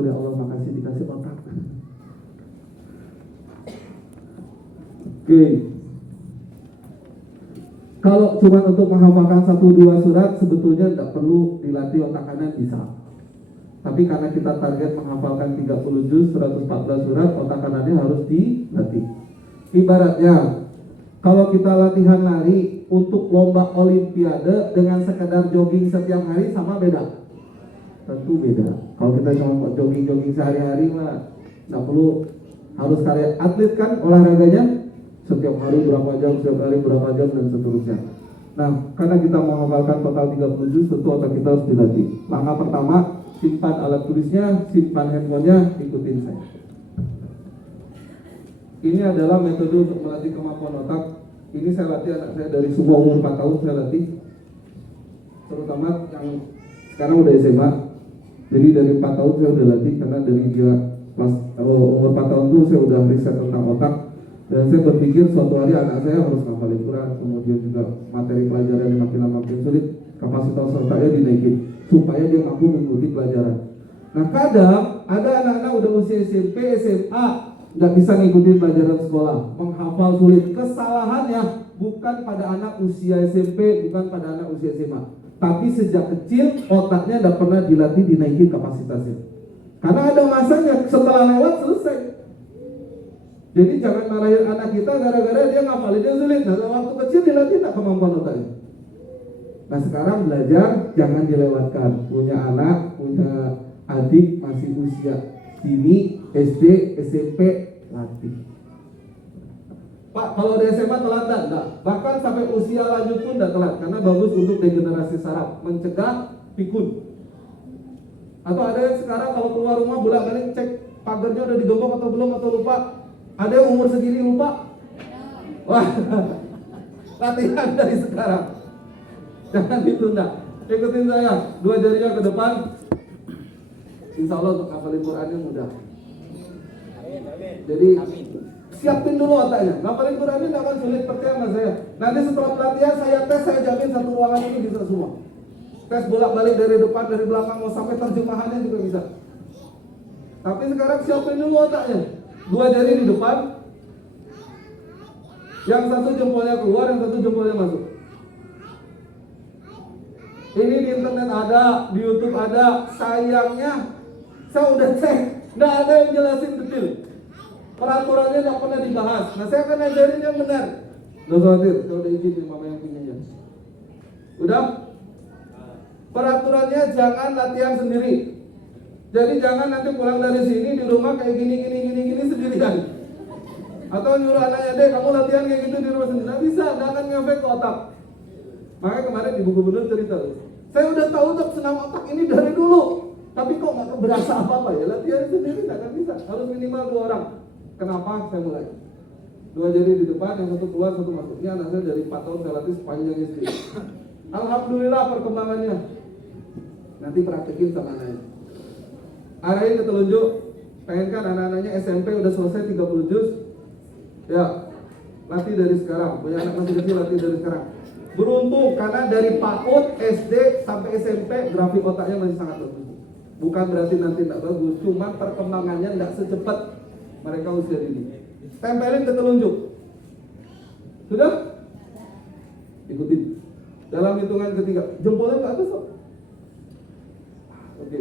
Syukur ya Allah, makasih dikasih otak. Oke. Kalau cuma untuk menghafalkan 1-2 surat sebetulnya tidak perlu dilatih otak kanan, bisa. Tapi karena kita target menghafalkan 30 juz, 114 surat, otak kanannya harus dilatih. Ibaratnya kalau kita latihan lari untuk lomba olimpiade dengan sekedar jogging setiap hari sama beda? Tentu beda. Kalau kita cuma jogging-jogging sehari-hari mah nggak perlu, harus karya atlet kan olahraganya setiap hari berapa jam, setiap hari berapa jam dan seterusnya. Nah, karena kita menghafalkan total 30 juz, tentu otak kita harus dilatih. Langkah pertama, simpan alat tulisnya, simpan handphonenya, ikutin saya. Ini adalah metode untuk melatih kemampuan otak. Ini saya latih anak saya dari semua umur 4 tahun saya latih, terutama yang sekarang udah SMA. Jadi dari 4 tahun saya udah latih, karena dari dia kelas umur 4 tahun itu saya udah riset tentang otak. Dan saya berpikir suatu hari anak saya harus hafalin Quran, kemudian juga materi pelajaran yang makin lama makin sulit, kapasitas otaknya dinaikin supaya dia mampu mengikuti pelajaran. Nah, kadang ada anak-anak udah usia SMP, SMA nggak bisa ngikutin pelajaran sekolah, menghafal sulit. Kesalahannya bukan pada anak usia SMP, bukan pada anak usia SMA, tapi sejak kecil otaknya nggak pernah dilatih dinaikin kapasitasnya. Karena ada masanya setelah lewat selesai. Jadi jangan marahin anak kita gara-gara dia ngafalinnya sulit. Nah, waktu kecil dilatih nggak kemampuan otaknya. Nah, sekarang belajar jangan dilewatkan. Punya anak, punya adik masih usia dini, SD, SMP, latih. Pak, kalau di SMA telat enggak? Bahkan sampai usia lanjut pun enggak telat, karena bagus untuk degenerasi saraf, mencegah pikun. Atau ada yang sekarang kalau keluar rumah bolak-balik cek pagarnya udah digembok atau belum atau lupa. Ada yang umur segini lupa? Wah, latihan dari sekarang. Jangan ditunda. Ikutin saya, 2 jarinya ke depan. Insya Allah untuk ngafalin Qurannya mudah. Jadi siapin dulu otaknya. Ngafalin Qurannya tidak akan sulit, percaya sama saya. Nanti setelah pelatihan saya tes, saya jamin satu ruangan ini bisa semua. Tes bolak-balik dari depan, dari belakang, mau sampai terjemahannya juga bisa. Tapi sekarang siapin dulu otaknya. 2 jari di depan, yang satu jempolnya keluar, yang satu jempolnya masuk. Ini di internet ada, di YouTube ada. Sayangnya saya udah cek, nggak ada yang jelasin detail. Peraturannya nggak pernah dibahas. Nah, saya akan ajarin yang benar. Nggak khawatir, saya udah izin mama yang punyanya. Udah? Peraturannya jangan latihan sendiri. Jadi jangan nanti pulang dari sini di rumah kayak gini sendirian. Atau nyuruh anaknya, deh kamu latihan kayak gitu di rumah sendiri. Nggak bisa, nggak akan ngefek ke otak. Makanya kemarin di buku bener cerita, saya udah tahu untuk senam otak ini dari dulu, tapi kok nggak berasa apa-apa ya. Latihan sendiri nggak akan bisa, harus minimal 2 orang. Kenapa? Saya mulai 2 jari di depan, yang satu keluar, satu masuk. Ini anak saya dari 4 tahun saya latih sepanjang SD. Alhamdulillah perkembangannya. Nanti praktekin sama anaknya. Arahin ke telunjuk. Pengen kan anak-anaknya SMP udah selesai 30 juz? Ya, latih dari sekarang. Punya anak masih kecil, latih dari sekarang. Beruntung karena dari PAUD, SD sampai SMP grafik otaknya masih sangat bagus. Bukan berarti nanti tidak bagus, cuma perkembangannya tidak secepat mereka usia dini. Tempelin ke telunjuk. Sudah? Ikutin. Dalam hitungan ketiga, jempolnya ke atas kok. Oke.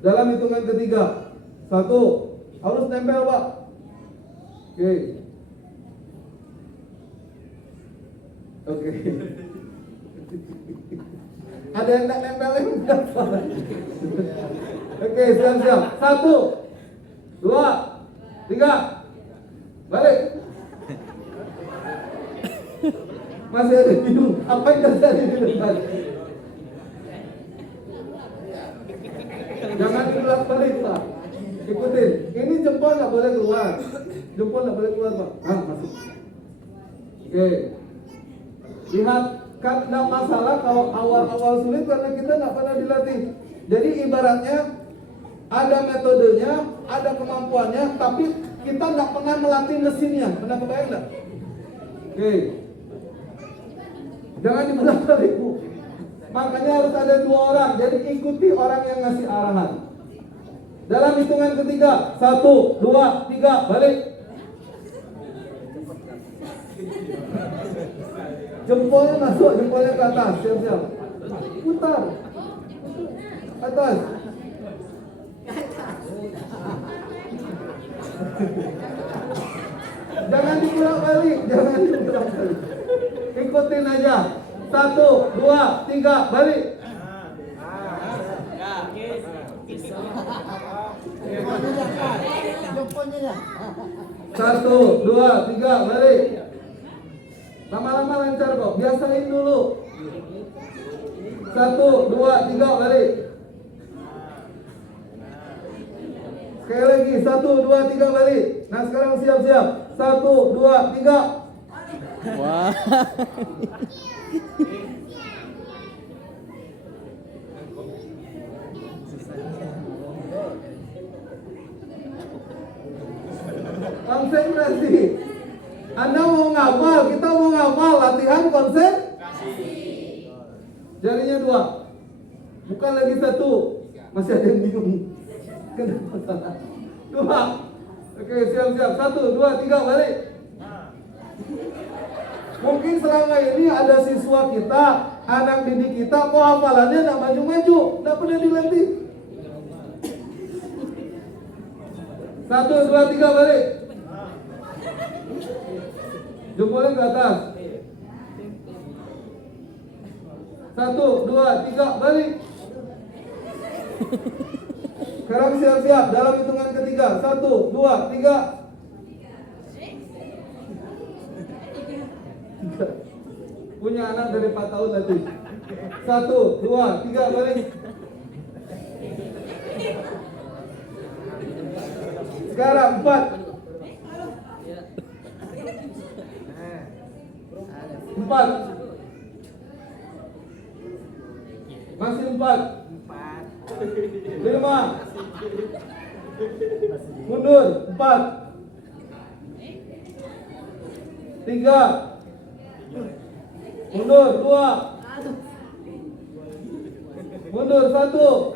Dalam hitungan ketiga, 1, harus nempel Pak. Oke. Oke. Ada yang tak nempelin? Oke, siap-siap. 1, 2, 3, balik. Masih ada bingung, apa yang terjadi di depan? Jangan diulang balik Pak. Ikutin. Ini jempol nggak boleh keluar. Jempol nggak boleh keluar Pak. Masuk. Oke. Lihat, kan tidak masalah kalau awal-awal sulit karena kita nggak pernah dilatih. Jadi ibaratnya ada metodenya, ada kemampuannya, tapi kita nggak pernah melatih mesinnya. Pernah kebayang nggak? Oke. Jangan dibolak-balik Bu. Makanya harus ada 2 orang. Jadi ikuti orang yang ngasih arahan. Dalam hitungan ketiga, 1, 2, 3, balik. Jempolnya masuk, jempolnya ke atas, siap-siap. Putar. Atas. Jangan dibolak-balik, jangan dibolak-balik. Ikutin aja. 1, 2, 3, balik. Satu, dua, tiga, balik. Lama-lama lancar kok, biasain dulu. 1, 2, 3, balik. Sekali lagi, 1, 2, 3, balik. Nah sekarang siap-siap. 1, 2, 3. Wah. Konsentrasi. Anda mau ngapal, kita mau ngapal, latihan konsen. Jarinya 2. Bukan lagi 1. Masih ada yang bingung. Kenapa salah? 2. Oke, siap-siap. 1, 2, 3, balik. Mungkin selama ini ada siswa kita, anak didik kita, kok hafalannya nggak maju-maju, nggak pernah dilatih. 1, 2, 3, balik. Jempolnya ke atas. 1, 2, 3, balik. Sekarang siap-siap dalam hitungan ketiga. 1, 2, 3. Punya anak dari 4 tahun nanti. 1, 2, 3, balik. Sekarang 4. 4. Masih 4. 5. Mundur 4. 3. Mundur 2. Mundur 1.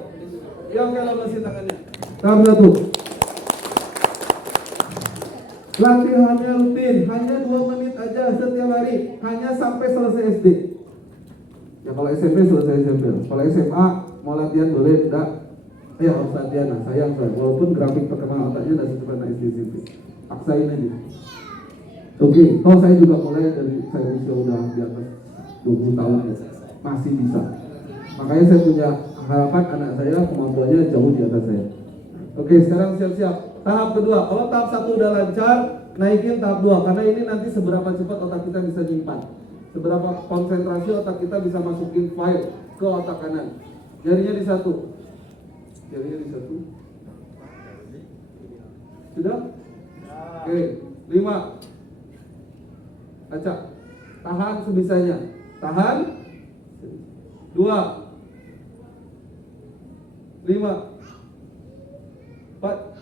Yang kalah masih tangannya. Tahap 1. Latihannya rutin, hanya 2 menit aja setiap hari, hanya sampai selesai SD. Ya kalau SMP selesai SMP. Kalau SMA mau latihan boleh, enggak? Ya harus latihan, nah sayang saya. Walaupun grafik perkembangan otaknya tidak secepat SD SMP. Paksain aja. Oke, kalau saya juga mulai dari saya usia udah di atas 20 tahun ya, masih bisa. Makanya saya punya harapan anak saya kemampuannya jauh di atas saya. Oke, sekarang siap-siap. Tahap kedua, kalau tahap 1 udah lancar, naikin tahap 2. Karena ini nanti seberapa cepat otak kita bisa nyimpan, seberapa konsentrasi otak kita bisa masukin file ke otak kanan. Jarinya di 1. Jarinya di 1. Sudah? Oke, 5. Acak. Tahan sebisanya. Tahan. 2. 5. 4.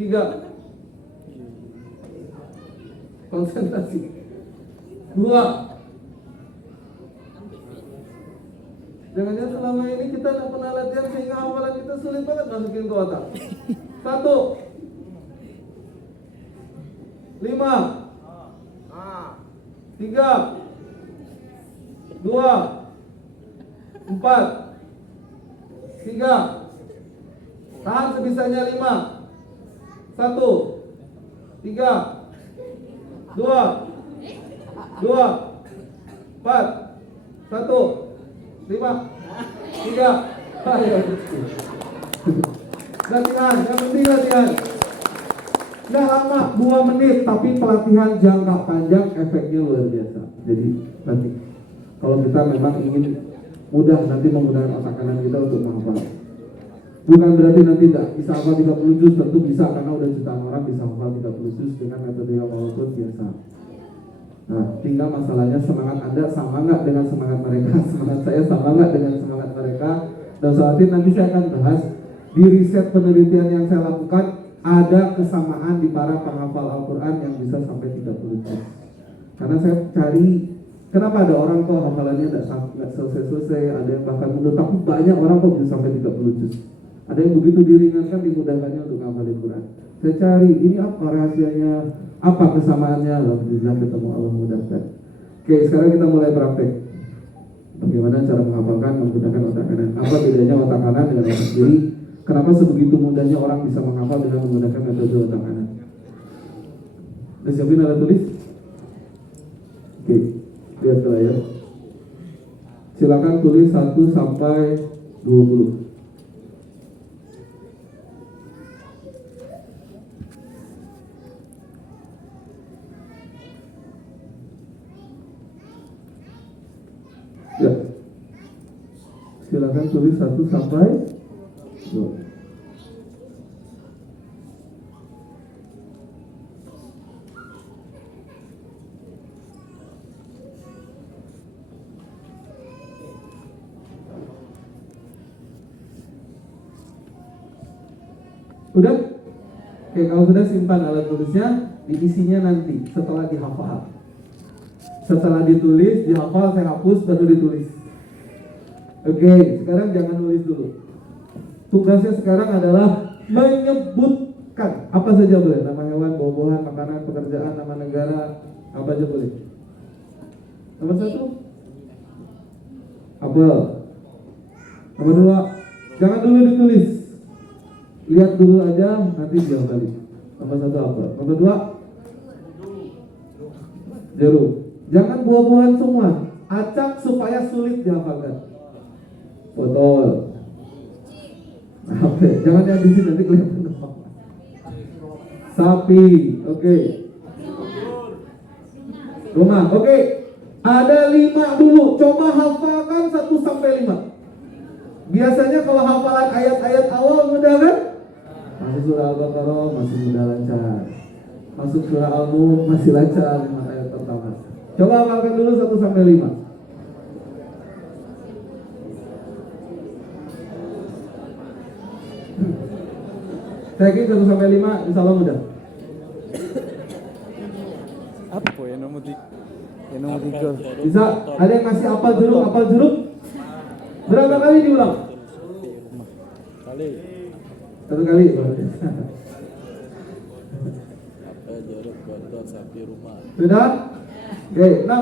3. Konsentrasi. 2. Jangan-jangan selama ini kita tidak pernah latihan sehingga hafalan kita sulit banget masukin ke otak. 1. 5. 3. 2. 4. 3. Tahan sebisanya 5. 1. 3. 2. 2. 4. 1. 5. 3. Ayo. Latihan, yang penting latihan. Nggak lama, 2 menit, tapi pelatihan jangka panjang efeknya luar biasa. Jadi nanti kalau kita memang ingin mudah nanti menggunakan otak kanan kita untuk menghafal. Bukan berarti nanti tidak bisa hafal 30 juz, tentu bisa karena udah jutaan orang bisa hafal 30 juz dengan metode yang walaupun biasa. Nah, tinggal masalahnya semangat Anda sama nggak dengan semangat mereka, semangat saya sama nggak dengan semangat mereka. Dan saat ini nanti saya akan bahas di riset penelitian yang saya lakukan, ada kesamaan di para penghafal Al-Quran yang bisa sampai 30 juz. Karena saya cari, kenapa ada orang kok hafalannya nggak selesai-selesai, ada yang bahkan mundur, tapi banyak orang kok bisa sampai 30 juz. Ada yang begitu diringankan, dimudahkannya untuk ngafalin Quran. Saya cari, ini apa rahasianya, apa kesamaannya, alhamdulillah ketemu, Allah mudahkan. Oke, sekarang kita mulai praktek. Bagaimana cara menghafalkan menggunakan otak kanan? Apa bedanya otak kanan dengan otak kiri? Kenapa sebegitu mudahnya orang bisa menghafal dengan menggunakan metode otak kanan? Udah siapin alat tulis? Oke, lihat ke layar. Silakan tulis 1 sampai 20. Ya. Silakan tulis 1 sampai 2. Udah? Oke, kalau sudah simpan alat tulisnya, diisinya nanti setelah dihafal. Setelah ditulis, dihafal, saya hapus, baru ditulis. Oke, sekarang jangan nulis dulu. Tugasnya sekarang adalah menyebutkan apa saja boleh, nama hewan, buah-buahan, makanan, pekerjaan, nama negara, apa aja boleh. Nomor 1, apel. Nomor 2, jangan dulu ditulis. Lihat dulu aja, nanti dihafalin. Nomor 1 apel. Nomor 2, jeruk. Jangan buah-buahan semua, acak supaya sulit dihafalkan. Botol. Oke, jangan yang di sini nanti kelihatan. Sapi, oke. Rumah, oke. Ada 5 dulu. Coba hafalkan 1 sampai 5. Biasanya kalau hafalan ayat-ayat awal mudah kan? Masuk surah Al-Baqarah masih mudah lancar. Masuk surah Al-Mulk masih lancar 5 ayat pertama. Coba hafalkan dulu 1 sampai 5. Saya yakin 1 sampai 5 insya Allah mudah. Apa ya nomor 3? Ya nomor 3. Bisa? Ada yang masih apal jeruk? Berapa kali diulang? Kali. 1 kali. Apel, jeruk, botol, sapi, rumah. Sudah? Oke, 6.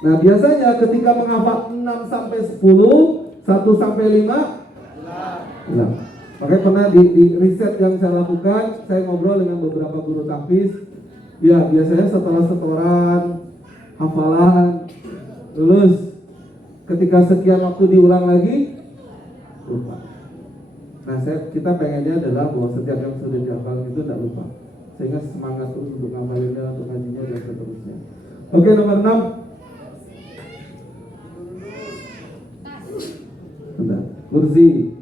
Nah, biasanya ketika menghafal 6 sampai 10, 1 sampai 5 hilang. Makanya pernah di riset yang saya lakukan, saya ngobrol dengan beberapa guru tahfiz. Ya, biasanya setelah setoran, hafalan, lulus, ketika sekian waktu diulang lagi, lupa. Nah, kita pengennya adalah bahwa setiap yang sudah dihafal itu tidak lupa, sehingga semangat terus untuk ngapalinnya, untuk ngajinya dan seterusnya. Oke, nomor 6. Bentar. Kursi.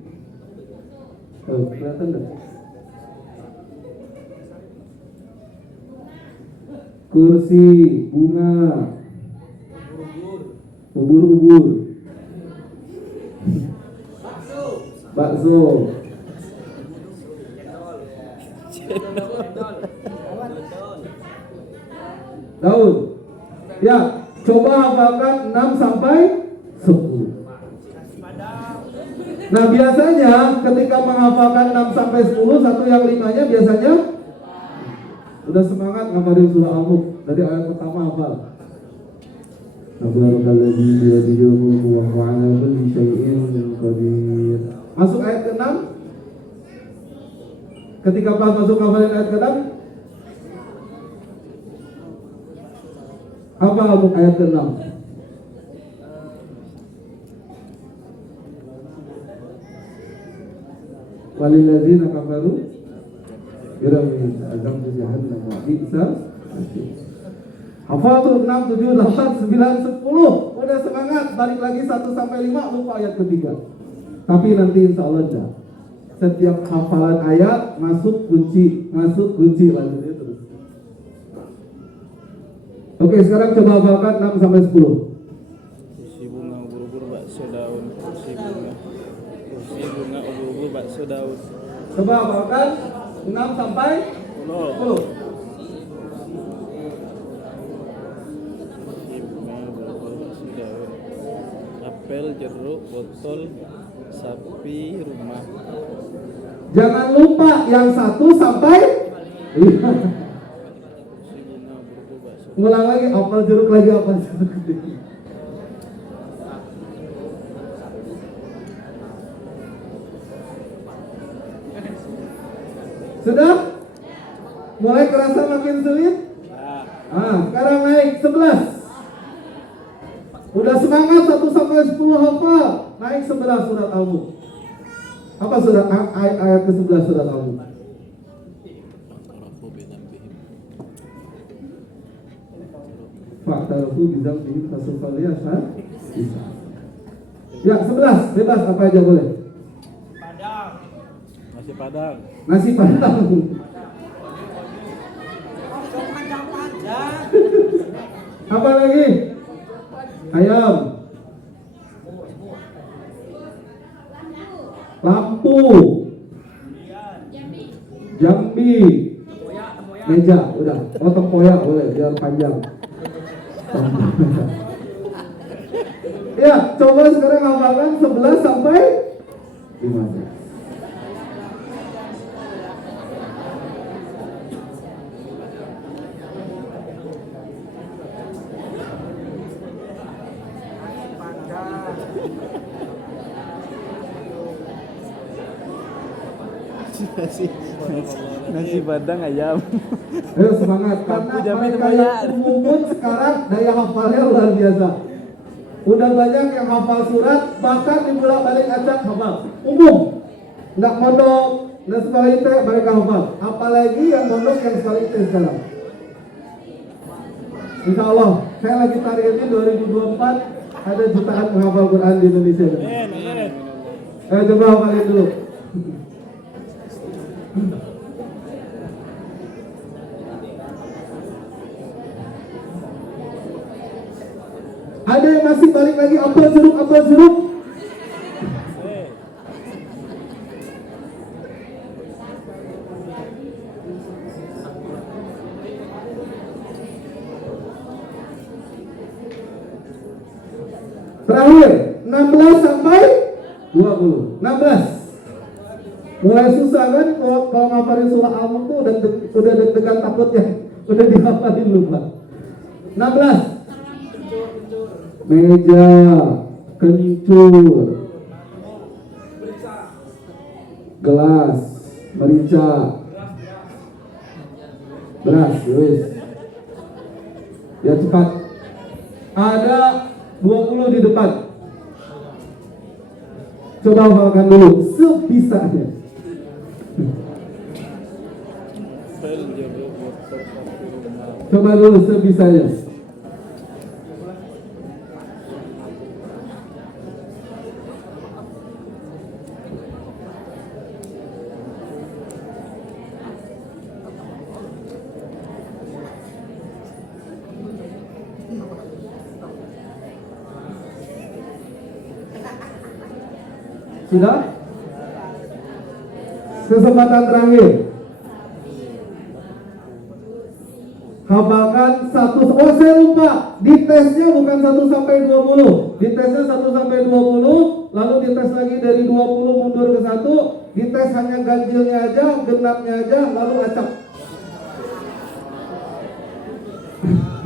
Oh, kelihatan enggak? Kursi, bunga, ubur-ubur, bakso, daun. Ya, coba hafalkan 6 sampai 10. Nah, biasanya ketika menghafalkan 6 sampai 10, satu yang 5-nya biasanya udah semangat ngapalin surah Al-Mulk dari ayat pertama hafal. Tabarakalladzi biyadihi mulku wa huwa 'ala kulli syai'in qadir. Masuk ayat ke-6. Ketika pas masuk hafalin ayat ke-6, apa ayat ke-6? Walilladzina kafaru birahmin azamtu jahannam wa bi'sal masir. Hafal tuh 6, 7, 8, 9, 10. Udah semangat, balik lagi 1 sampai 5, lupa ayat ketiga. Tapi nanti insya Allah enggak. Setiap hafalan ayat masuk kunci, lanjutnya terus. Oke, sekarang coba hafalkan 6 sampai 10. Kursi bunga, ubur-ubur, bakso, daun. Kursi bunga, ubur-ubur, bakso, daun. Coba hafalkan 6 sampai 10. Kursi bunga, ubur-ubur, bakso, daun. Apel, jeruk, botol, sapi rumah. Jangan lupa yang 1 sampai 5. Kursi bunga ubur-ubur bakso. Ngulang lagi, apel jeruk lagi, apel jeruk. Sudah? Mulai kerasa makin sulit? Sekarang naik 11. Udah semangat 1 sampai 10 hafal. Naik 11 surat Al-Mulk. Apa surat ayat ke-11 surat Al-Mulk? Fa'tarafu bidzambihim fasawfa yas'al. Ya, 11. Bebas apa aja boleh. Nasi padang. Nasi padang. Apa lagi? Ayam. Lampu. Jambi. Meja, udah. Oh, tempoyak boleh, biar panjang. Ya, coba sekarang hafalkan 11 sampai 15. Nasi padang ayam. Ayo semangat, karena Lampu jambi mereka tempoyak. yang umum pun sekarang daya hafalnya luar biasa. Udah banyak yang hafal surat, bahkan di bolak-balik acak hafal. Umum, nggak mondok, nggak sekolah IT mereka hafal. Apalagi yang mondok yang sekolah IT sekarang. Insya Allah, saya lagi targetnya 2024 ada jutaan penghafal Quran di Indonesia. Ayo coba hafalin dulu. Ada yang masih balik lagi apel jeruk, apel jeruk. Terakhir 16 sampai 20. 16. Mulai susah kan kalau ngapalin surah Al-Mulk tuh udah deg-degan takutnya, udah dihafalin lupa. 16. Meja, kencur, gelas, merica, beras, wis. Ya cepat. Ada 20 di depan. Coba hafalkan dulu sebisanya. Apel jeruk wortel sapi rumah. Coba dulu sebisanya. Sudah? Kesempatan terakhir. Hafalkan 1. Oh, saya lupa. Di tesnya bukan 1 sampai 20. Di tesnya 1 sampai 20, lalu dites lagi dari 20 mundur ke 1. Dites hanya ganjilnya aja, genapnya aja, lalu acak.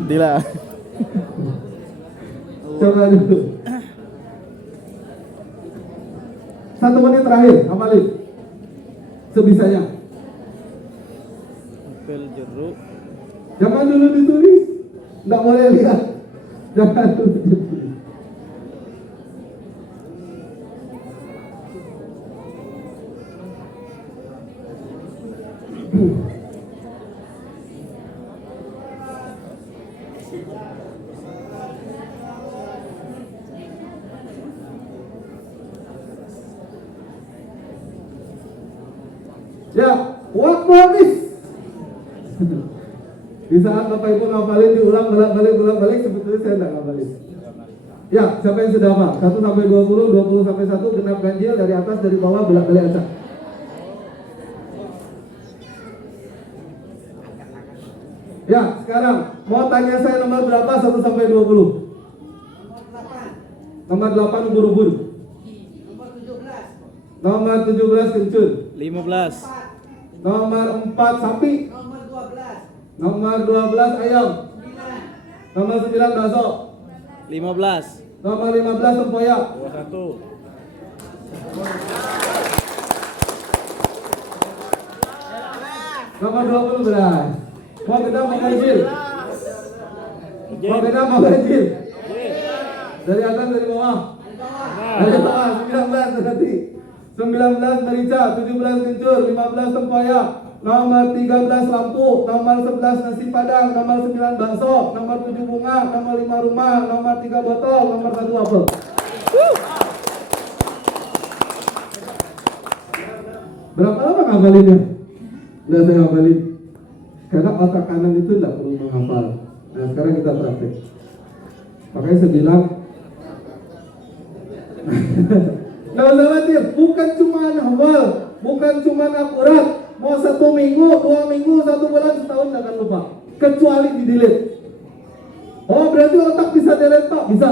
Dila. Coba dulu. 1 menit terakhir, hafalin sebisanya. Apel jeruk. Jangan dulu ditulis, nggak boleh lihat. Jangan dulu ditulis. Ya, waktu habis. Di saat Bapak Ibu ngapalin diulang balik sebetulnya saya tidak ngapalin. Ya, siapa yang sudah hafal? 1 sampai 20, 20 sampai 1 genap ganjil dari atas dari bawah bolak-balik acak. Ya, sekarang mau tanya saya nomor berapa 1 sampai 20? Nomor 8 ubur-ubur. Nomor 17. Nomor 17 kencur. 15. Nomor 4 sapi. Nomor 12 ayam. Nomor 9 bakso. 15. Nomor 15 tempoyak. 21. Nomor 20 beras. Mau genap mau ganjil? Mau genap mau ganjil? Dari atas dari bawah? Dari bawah 19 berarti. 19 merica, 17 kencur, 15 tempoyak. Nomor 13 lampu, nomor 11 nasi padang, nomor 9 bakso, nomor 7 bunga, nomor 5 rumah, nomor 3 botol, nomor 1 apel. Berapa lama ngapalinnya? Nggak saya hafalin. Karena otak kanan itu tidak perlu menghafal. Nah sekarang kita praktek. Makanya saya bilang nggak usah khawatir, bukan cuma hafal, bukan cuma akurat. Mau 1 minggu, 2 minggu, 1 bulan, setahun nggak akan lupa. Kecuali di delete. Oh berarti otak bisa delete Pak? Bisa.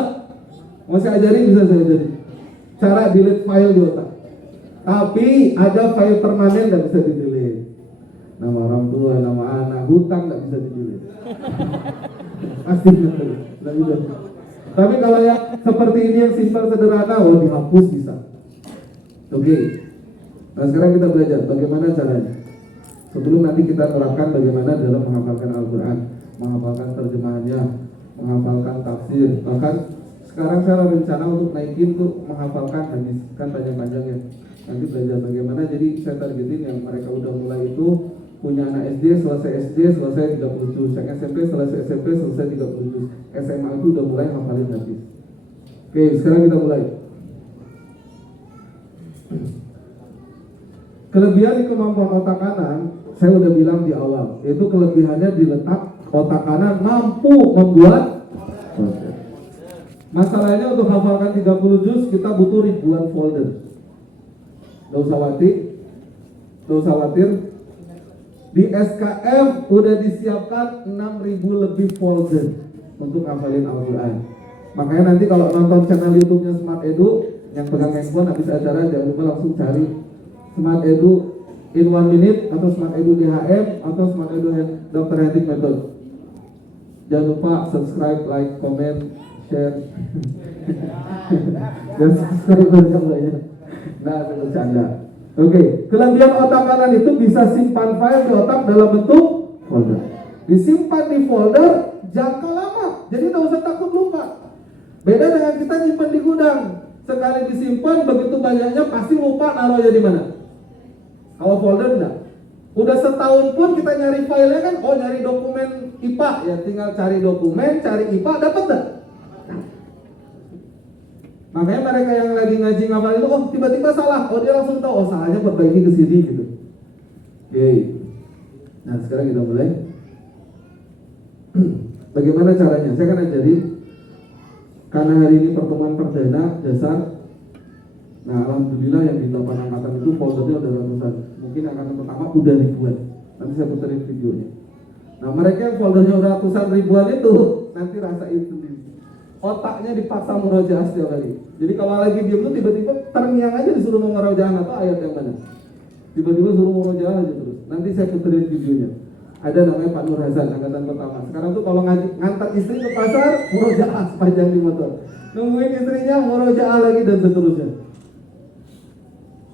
Mau saya ajarin, bisa saya ajarin. Cara delete file di otak. Tapi ada file permanen nggak bisa di delete. Nama orang tua, nama anak, hutang nggak bisa di-delete. Pasti nggak bisa. Tapi kalau yang seperti ini yang simpel sederhana, oh dihapus bisa. Oke. Nah sekarang kita belajar bagaimana caranya. Sebelum nanti kita terapkan bagaimana dalam menghafalkan Al-Quran, menghafalkan terjemahannya, menghafalkan tafsir. Bahkan sekarang saya rencana untuk naikin tuh menghafalkan hadis, kan panjang-panjangnya. Nanti belajar bagaimana. Jadi saya targetin yang mereka udah mulai itu punya anak SD, selesai 30 juz, yang SMP, selesai SMP, selesai 30 juz, SMA itu udah mulai hafalin hadis. Oke, sekarang kita mulai. Kelebihan di kemampuan otak kanan, saya udah bilang di awal, yaitu kelebihannya di letak otak kanan mampu membuat. Masalahnya untuk hafalkan 30 juz, kita butuh ribuan folder. Gak usah khawatir. Di SKF udah disiapkan 6.000 lebih folder untuk hafalin Al-Quran. Makanya nanti kalau nonton channel YouTube-nya Smart Edu, yang pegang handphone habis acara jangan lupa langsung cari Smart Edu in 1 minute atau Smart Edu DHM atau Smart Edu Dr. Hendrik Method. Jangan lupa subscribe, like, comment, share. Dan subscribe banyak. Nah, saya bercanda. Oke, kelebihan otak kanan itu bisa simpan file di otak dalam bentuk folder. Disimpan di folder jangka lama, jadi tidak usah takut lupa. Beda dengan kita nyimpan di gudang, sekali disimpan begitu banyaknya pasti lupa naruhnya di mana. Kalau folder enggak, udah setahun pun kita nyari filenya kan, oh nyari dokumen IPA ya tinggal cari dokumen, cari IPA dapat enggak? Makanya mereka yang lagi ngaji ngapal itu, oh tiba-tiba salah, oh dia langsung tahu, oh salahnya perbaiki ke sini gitu. Oke. Nah sekarang kita mulai. Bagaimana caranya? Saya akan ajari. Karena hari ini pertemuan perdana dasar. Nah alhamdulillah yang di 8 angkatan itu foldernya udah ratusan. Mungkin angkatan pertama udah ribuan. Nanti saya puterin videonya. Nah mereka yang foldernya udah ratusan ribuan itu nanti rasain sendiri. Otaknya dipaksa murojaah setiap hari. Jadi kalau lagi diem tuh tiba-tiba terngiang aja disuruh mau murojaah apa ayat yang mana. Tiba-tiba suruh murojaah aja terus. Nanti saya puterin videonya. Ada namanya Pak Nur Hasan angkatan pertama. Sekarang tuh kalau ngantar istri ke pasar murojaah sepanjang di motor. Nungguin istrinya murojaah lagi dan seterusnya.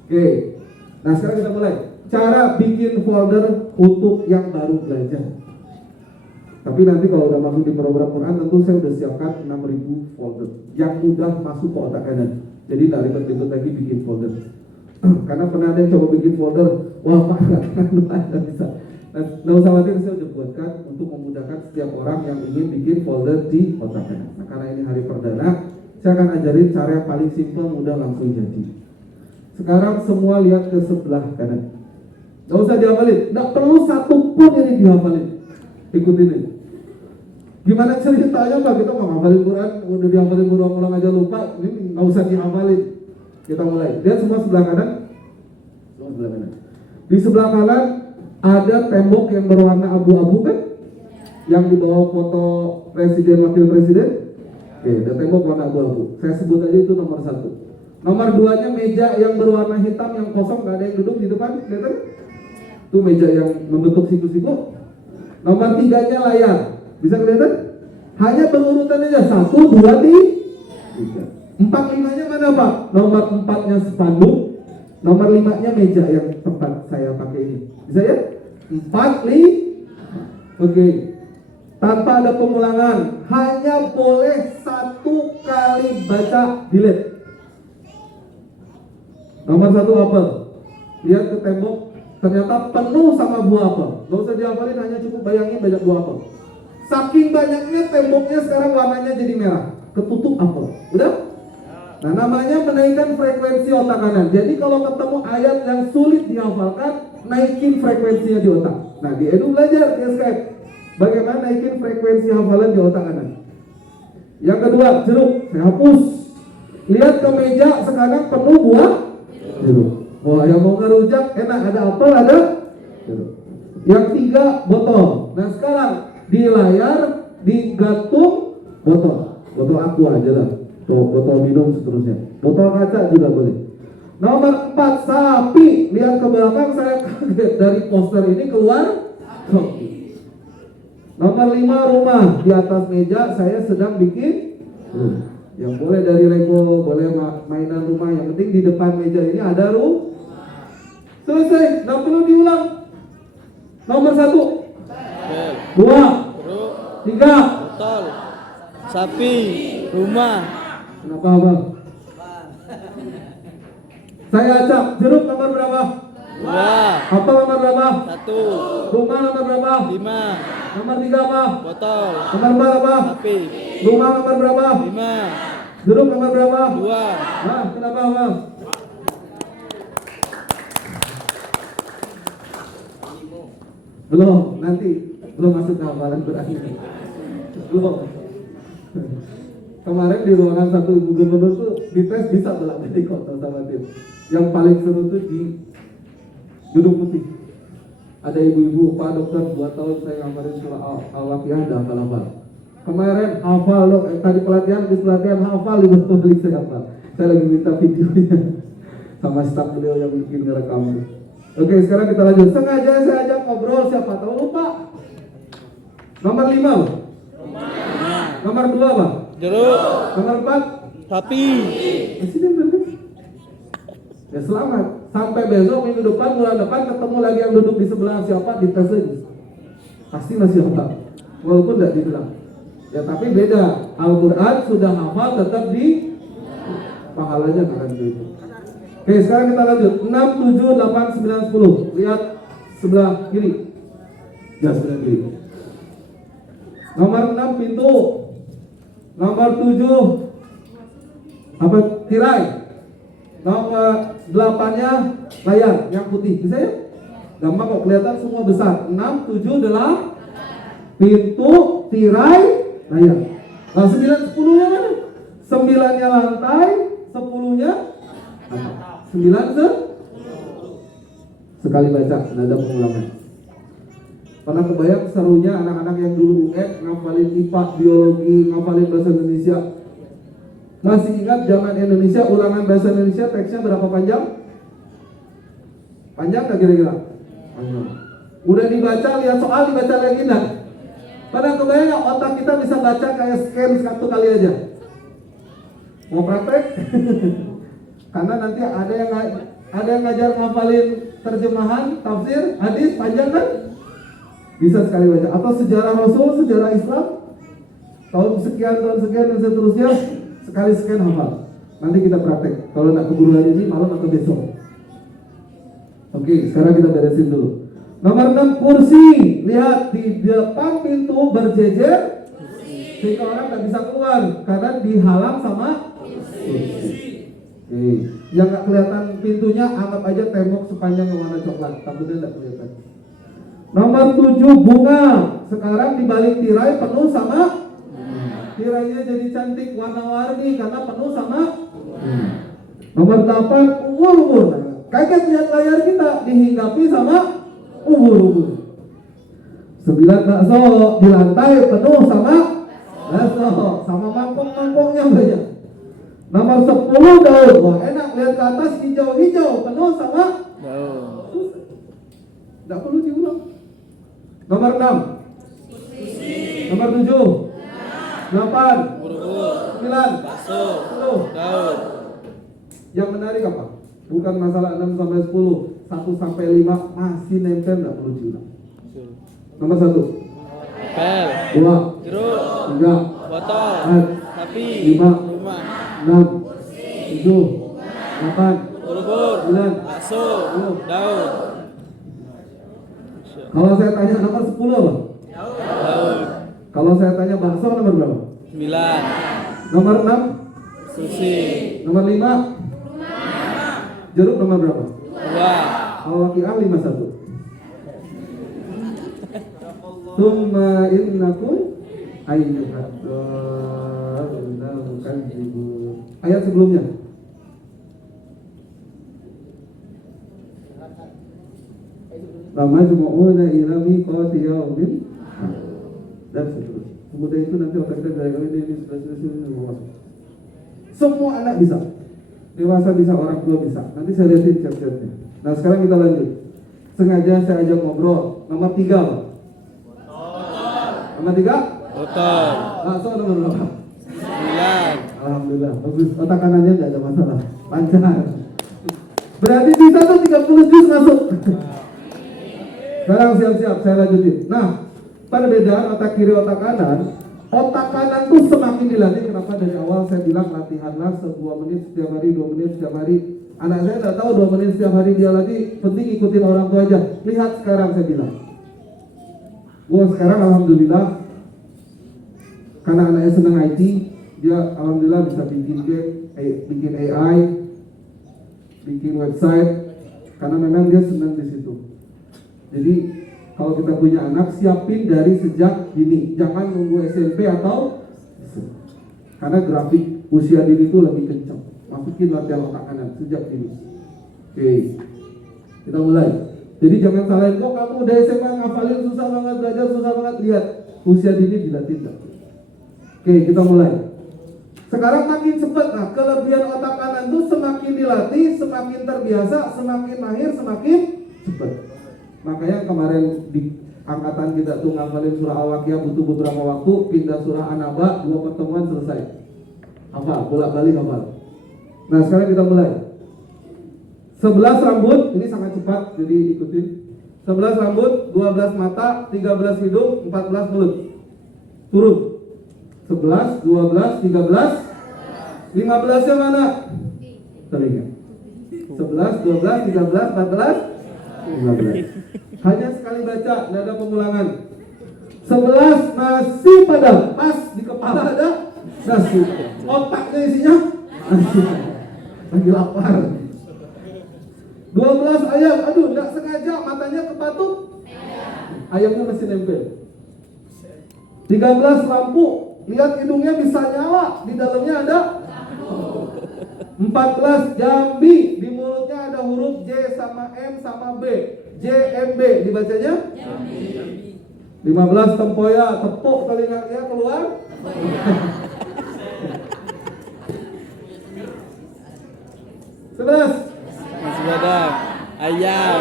Oke. Nah sekarang kita mulai. Cara bikin folder untuk yang baru belajar. Tapi nanti kalau udah masuk di program Quran tentu saya udah siapkan 6.000 folder yang mudah masuk ke otak kanan. Jadi tak ribet-ribet lagi bikin folder. Karena pernah ada yang coba bikin folder, wah Pak nggak bisa. Nah, nggak usah khawatir, saya udah buatkan untuk memudahkan setiap orang yang ingin bikin folder di otak kanan. Nah karena ini hari perdana, saya akan ajarin cara yang paling simpel, mudah langsung jadi. Sekarang semua lihat ke sebelah kanan. Nggak usah dihafalin, nggak perlu satu pun ini dihafalin. Ikutin ini. Gimana ceritanya Pak? Kita mau ngafalin Quran, udah dihafalin berulang-ulang aja lupa, ini nggak usah dihafalin. Kita mulai. Lihat semua sebelah kanan. Semua sebelah kanan. Di sebelah kanan ada tembok yang berwarna abu-abu kan? Yang di bawah foto presiden, wakil presiden. Oke, ada tembok warna abu-abu. Saya sebut aja itu nomor 1. Nomor 2-nya meja yang berwarna hitam yang kosong, gak ada yang duduk di depan, kelihatan? Itu meja yang membentuk siku-siku. Nomor 3-nya layar, bisa kelihatan? Hanya berurutan aja, 1, 2, 3. 4, 5-nya mana Pak? Nomor 4-nya spanduk, nomor 5-nya meja yang tempat saya pakai ini. Bisa ya? 4, 5. Oke. Tanpa ada pengulangan, hanya boleh 1 kali baca delete. Nomor 1 apel. Lihat ke tembok, ternyata penuh sama buah apel. Gak usah dihafalin, hanya cukup bayangin banyak buah apel. Saking banyaknya temboknya sekarang warnanya jadi merah, ketutup apel. Udah? Nah, namanya menaikkan frekuensi otak kanan. Jadi kalau ketemu ayat yang sulit dihafalkan, naikin frekuensinya di otak. Nah, di Edu belajar di SKF bagaimana naikin frekuensi hafalan di otak kanan. Yang kedua, jeruk. Saya hapus. Lihat ke meja, sekarang penuh buah jeruk. Wah, yang mau ngerujak enak, ada apel, ada jeruk. Yang 3, botol. Nah, sekarang di layar digantung botol. Botol aqua aja lah. Tuh, botol minum seterusnya. Botol kaca juga boleh. Nomor 4, sapi. Lihat ke belakang, saya kaget dari poster ini keluar sapi. Nomor 5, rumah. Di atas meja saya sedang bikin yang boleh dari Lego, boleh mainan rumah. Yang penting di depan meja ini ada selesai, nggak perlu diulang. Nomor 1, 2, 3. Botol, sapi, rumah. Kenapa Bang? Saya acak, jeruk nomor berapa? 2, Apa nomor berapa? 1, Rumah nomor berapa? 5, Nomor 3 apa? botol, Nomor 4 apa? sapi, Rumah nomor berapa? 5, Jeruk nomor berapa? 2. Nah, kenapa Bang? Belum, nanti belum masuk ke hafalan berakhir. Belum. Kemarin di ruangan 1 Ibu Gubernur tuh dites bisa belajar di kota sama tim. Yang paling seru tuh di Gedung Putih. Ada ibu-ibu, Pak Dokter, 2 tahun saya ngamarin surah Al-Waqiah dah hafal. Kemarin hafal loh, tadi pelatihan hafal Ibu balik saya hafal. Saya lagi minta videonya sama staf beliau yang bikin ngerekam. Oke, sekarang kita lanjut. Sengaja saya ajak ngobrol, siapa tahu lupa. Nomor 5. Nomor 2 apa? Jeruk, Nomor 4. sapi. Masih dia berarti? Ya selamat. Sampai besok minggu depan, bulan depan ketemu lagi yang duduk di sebelah siapa, dites lagi. Pasti masih hafal. Walaupun tidak dibilang. Ya tapi beda. Al-Quran sudah hafal tetap di pahalanya akan gitu. Oke, sekarang kita lanjut. 6, 7, 8, 9, 10. Lihat sebelah kiri. Ya, sebelah kiri. Nomor 6 pintu. Nomor 7 apa? Tirai. Nomor 8-nya layar yang putih. Bisa ya? Gampang kok, kelihatan semua besar. 6, 7, 8. Pintu, tirai, layar. Nah, 9, 10-nya mana? 9-nya lantai, 10-nya 9 sekali baca, tidak ada pengulangan. Pernah kebayang serunya anak-anak yang dulu UN ngafalin IPA, biologi, ngafalin bahasa Indonesia. Masih ingat zaman Indonesia, ulangan bahasa Indonesia teksnya berapa panjang? Panjang nggak kira-kira? Panjang. Udah dibaca, lihat soal dibaca lagi enggak? Pernah kebayang nggak otak kita bisa baca kayak scan 1 kali aja? Mau praktek? Karena nanti ada yang ngajar ngafalin terjemahan, tafsir, hadis panjang kan? Bisa sekali baca. Atau sejarah Rasul, sejarah Islam, tahun sekian dan seterusnya, sekali sekian hafal. Nanti kita praktek. Kalau nak keburu hari ini, malam atau besok. Oke, sekarang kita beresin dulu. Nomor 6, kursi. Lihat di depan pintu berjejer, sehingga orang nggak bisa keluar karena dihalang sama kursi. Oke. Yang nggak kelihatan pintunya, anggap aja tembok sepanjang yang warna coklat, takutnya nggak kelihatan. Nomor 7, bunga. Sekarang di balik tirai penuh sama tirainya jadi cantik warna-warni karena penuh sama Nomor 8, ubur-ubur. Kaget lihat layar kita dihinggapi sama ubur-ubur. 9, bakso. Di lantai penuh sama bakso, sama mangkok-mangkoknya banyak. Nomor 10 daun. Wah enak, lihat ke atas hijau-hijau penuh sama daun. tidak perlu diulang. Nomor 6. Nomor 7. 8. Ubur-ubur, 9. bakso, 10. daun. Yang menarik apa? Bukan masalah 6 sampai 10, 1 sampai 5 masih nempel, tidak perlu diulang. Betul. Nomor 1. Pel, 2. jeruk, 3. botol, 4. sapi, 5. rumah, 6. 7. 8. ubur-ubur, 9. bakso, daun. Kalau saya tanya nomor 10 apa? Daun. Kalau saya tanya bakso nomor berapa? 9. Nomor 6. Sushi. Nomor 5. Jeruk nomor berapa? 2. Kalau laki A 51. Tsumma innakum ayyuhad-dallun kadzibun. Ayat sebelumnya. Lamajmu'una ila miqati yaumin dan seterusnya. Kemudian itu nanti otak kita dari ini semua anak bisa. Dewasa bisa, orang tua bisa. Nanti saya lihatin chat-chatnya. Nah sekarang kita lanjut. Sengaja saya ajak ngobrol. Nomor 3 Pak. Nomor 3. Botol. Bakso nomor berapa? 9. Alhamdulillah, bagus. Otak kanannya tidak ada masalah. Lancar. Berarti bisa tuh 30 juz masuk. Sekarang siap-siap, saya lanjutin. Nah, perbedaan otak kiri otak kanan. Otak kanan tuh semakin dilatih. Kenapa dari awal saya bilang latihanlah 1 menit setiap hari, 2 menit setiap hari. Anak saya tidak tahu 2 menit setiap hari dia latih. Penting ikutin orang tua aja. Lihat sekarang saya bilang. Wah sekarang alhamdulillah karena anaknya senang IT, dia alhamdulillah bisa bikin game, bikin AI, bikin website. Karena memang dia senang di situ. Jadi kalau kita punya anak, siapin dari sejak dini. Jangan nunggu SMP atau karena grafik usia dini itu lebih kencang. Masukin latihan otak kanan sejak dini. Oke, kita mulai. Jadi jangan salahin, kok kamu udah SMA ngafalin susah banget, belajar susah banget. Lihat, usia dini dilatih. Oke, kita mulai. Sekarang makin cepat. Nah, kelebihan otak kanan itu semakin dilatih, semakin terbiasa, semakin mahir, semakin cepat. Makanya kemarin di angkatan kita tuh ngafalin surah Al-Waqiah butuh beberapa waktu, pindah surah An-Naba 2 pertemuan selesai. Hafal, bolak-balik hafal. Nah, sekarang kita mulai. 11 rambut, ini sangat cepat, jadi ikutin. 11 rambut, 12 mata, 13 hidung, 14 mulut. Turun. 11, 12, 13, 15-nya mana? Telinga. 11, 12, 13, 14, 15. Hanya sekali baca, tidak ada pengulangan. 11 nasi padang, pas di kepala ada nasi. Otaknya isinya nasi. Lagi lapar. 12 ayam, aduh tidak sengaja matanya kepatuk. Ayamnya masih nempel. 13 lampu, lihat hidungnya bisa nyala, di dalamnya ada 14 jambi, di mulutnya ada huruf J sama M sama B. JMB dibacanya? 15 tempoyak, tepuk telinganya keluar. 11 Nasi padang, ayam,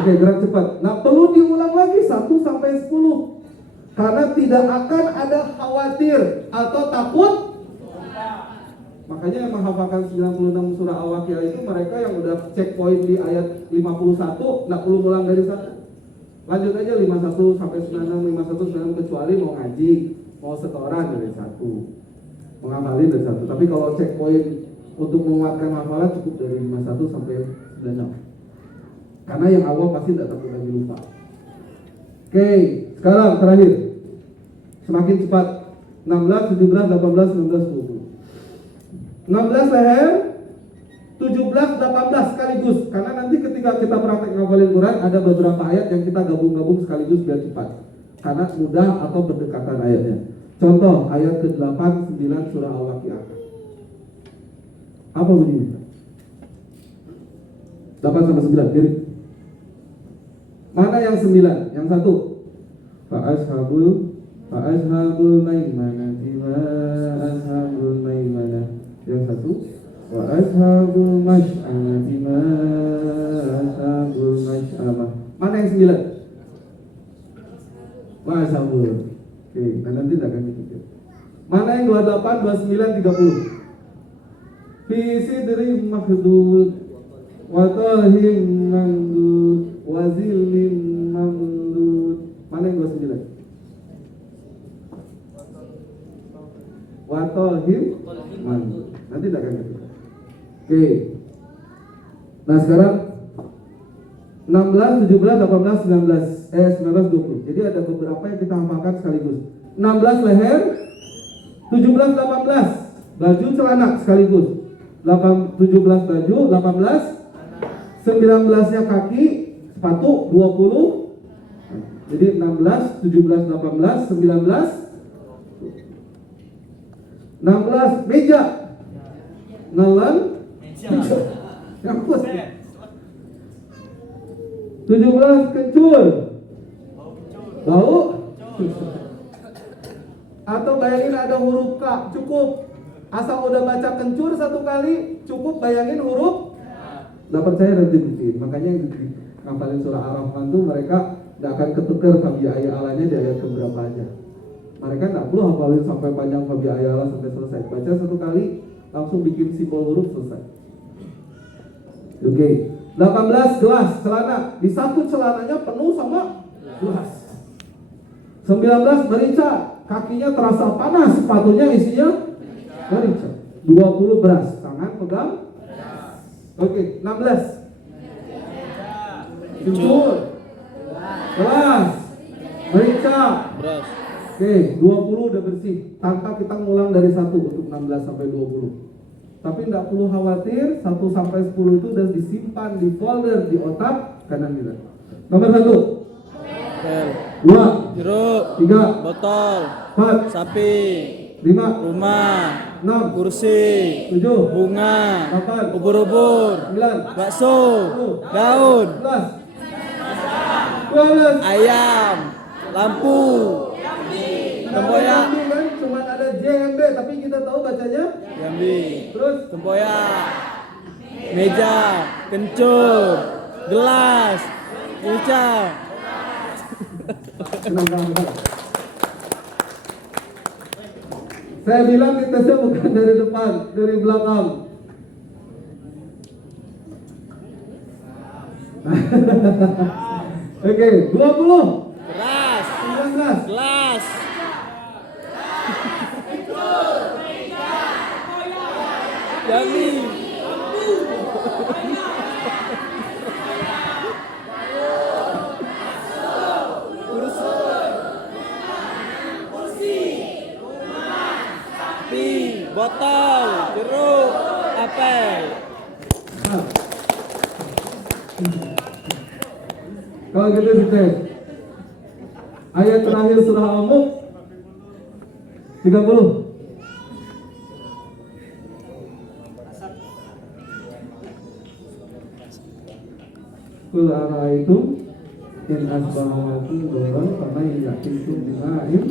Oke, gerak cepat. Nah, perlu diulang lagi 1 sampai 10. Karena tidak akan ada khawatir atau takut. Makanya yang menghafalkan 96 surah Al-Waqiah itu mereka yang udah checkpoint di ayat 51, nggak perlu ulang dari 1. Lanjut aja 51 sampai 96, 51 96 kecuali mau ngaji, mau setoran dari 1. Menghafalin dari 1. Tapi kalau checkpoint untuk menguatkan hafalan cukup dari 51 sampai 96. Karena yang awal pasti tidak takut lagi lupa. Oke, sekarang terakhir. Semakin cepat. 16, 17, 18, 19, 20. 16 leher, 17, 18 sekaligus. Karena nanti ketika kita praktek ngafalin Quran ada beberapa ayat yang kita gabung-gabung sekaligus biar cepat. Karena mudah atau berdekatan ayatnya. Contoh ayat ke-8, 9 surah Al-Waqiah. Apa bunyinya? 8 sampai 9, diri. Mana yang 9? Yang 1. Fa ashabul Fa ashabul maimanati ma ashabul maimanah. Yang satu, wa ashabul masy'amati ma ashabul masy'amah. Mana yang 9? Wa ashabul. Oke, nanti tak akan dipikir. Mana yang 28, 29, 30? Fi sidrim makhdud wa tahim mamdud wa zillim mamdud. Mana yang 29? Wa tahim mamdud. Nanti tak akan dipikir. Oke. Nah sekarang 16, 17, 18, 19, 19, 20. Jadi ada beberapa yang kita hafalkan sekaligus. 16 leher, 17, 18 baju celana sekaligus. 17 baju, 18, 19-nya kaki, sepatu, 20. Jadi 16, 17, 18, 19, 16 meja. Nelen, nyangkut. 17 kencur. Bau. Atau bayangin ada huruf K, cukup. Asal udah baca kencur satu kali, cukup bayangin huruf. Nggak percaya nanti buktiin. Makanya yang ngapalin surah Ar-Rahman tuh mereka nggak akan ketukar Fabi Ayalanya di ayat keberapa aja. Mereka nggak perlu hafalin sampai panjang Fabi Ayala sampai selesai. Baca satu kali, langsung bikin simbol huruf, selesai. Oke. 18 gelas celana, disangkut celananya penuh sama gelas. 19 merica, kakinya terasa panas, sepatunya isinya merica. 20 beras, tangan pegang. Oke, 16 kencur, gelas, merica, beras. Oke, 20 udah bersih. Tanpa kita ngulang dari 1 untuk 16 sampai 20. Tapi tidak perlu khawatir, 1 sampai 10 itu sudah disimpan di folder di otak kanan kita. Nomor 1, Pel, 2, jeruk, 3, botol, 4, sapi, 5, rumah, 6, kursi, 7, bunga, 8, ubur-ubur, 9, bakso, daun, 11, 12. ayam, lampu, tempoyak, Kan cuma ada JMB tapi kita tahu bacanya jambi, terus tempoyak, meja, kencur, gelas, meja. tenang. Saya bilang tesnya bukan dari depan, dari belakang. Oke, 20, Beras, 19, gelas, jambi, sapi, botol, jeruk, apel. Nah. Kalau gitu dites. Ayat terakhir surah Al-Mulk 30. Qul ara'aytum in asbahakum doron fama yakintum bima'in.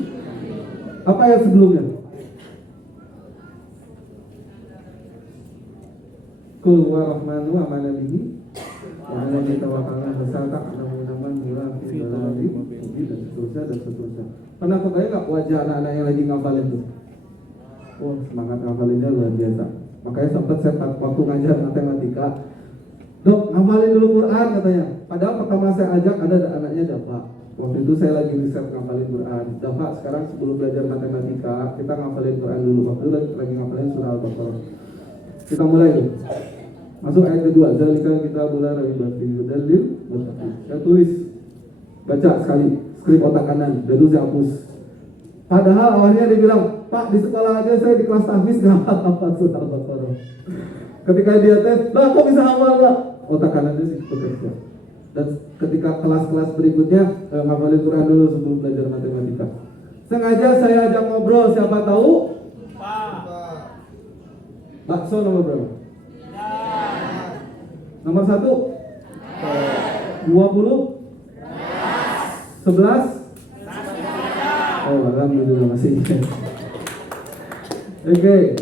Apa ayat sebelumnya? Qul wa rahmanu amana bihi wa ala yatawakkalna fasata alamun hilang fi dhalalin mubin, dan seterusnya. Pernah kebayang nggak wajah anak-anak yang lagi ngafalin tuh? Oh, semangat ngafalinnya luar biasa. Makanya sempat saya waktu ngajar matematika, Dok, ngafalin dulu Quran katanya. Padahal pertama saya ajak ada anaknya Dafa. Waktu itu saya lagi riset ngafalin Quran. Dafa, sekarang sebelum belajar matematika, kita ngafalin Quran dulu. Waktu itu lagi ngafalin surah Al-Baqarah. Kita mulai dulu. Masuk ayat kedua. Zalika kitabul la raiba fihi hudal lil muttaqin. Saya tulis. Baca sekali. Skrip otak kanan. Lalu saya hapus. Padahal awalnya dia bilang, Pak, di sekolah aja saya di kelas tahfiz gak hafal surah Al-Baqarah. Ketika dia tes, lah kok bisa hafal Pak? Otak kanannya sih bekerja. Dan ketika kelas-kelas berikutnya ngafalin Quran dulu sebelum belajar matematika. Sengaja saya ajak ngobrol, siapa tahu? Bakso nomor berapa? Nomor 1 20 11 12 Oh, alhamdulillah masih. Oke.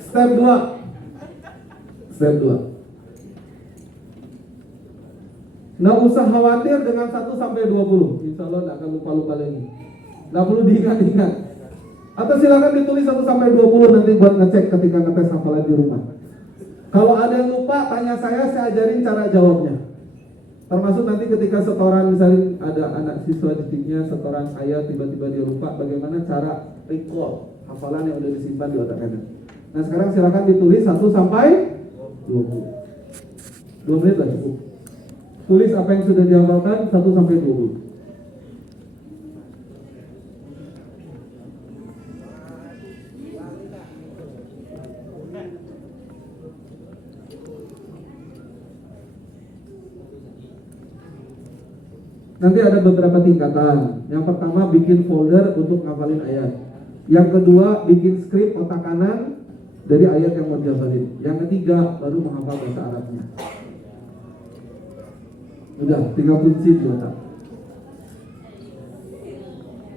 Step 2. Step 2. Nggak usah khawatir dengan 1 sampai 20. Insya Allah nggak akan lupa-lupa lagi. Nggak perlu diingat-ingat. Atau silakan ditulis 1 sampai 20 nanti buat ngecek ketika ngetes hafalan di rumah. Kalau ada yang lupa, tanya saya ajarin cara jawabnya. Termasuk nanti ketika setoran, misalnya ada anak siswa didiknya setoran ayat tiba-tiba dia lupa, bagaimana cara recall hafalan yang udah disimpan di otak kanan. Nah sekarang silakan ditulis 1 sampai 20. 2 menit lah cukup. Tulis apa yang sudah dihafalkan 1 sampai 20. Nanti ada beberapa tingkatan. Yang pertama bikin folder untuk ngafalin ayat. Yang kedua bikin skrip otak kanan dari ayat yang mau dihafalin. Yang ketiga baru menghafal bahasa Arabnya. Udah 3 prinsip di otak.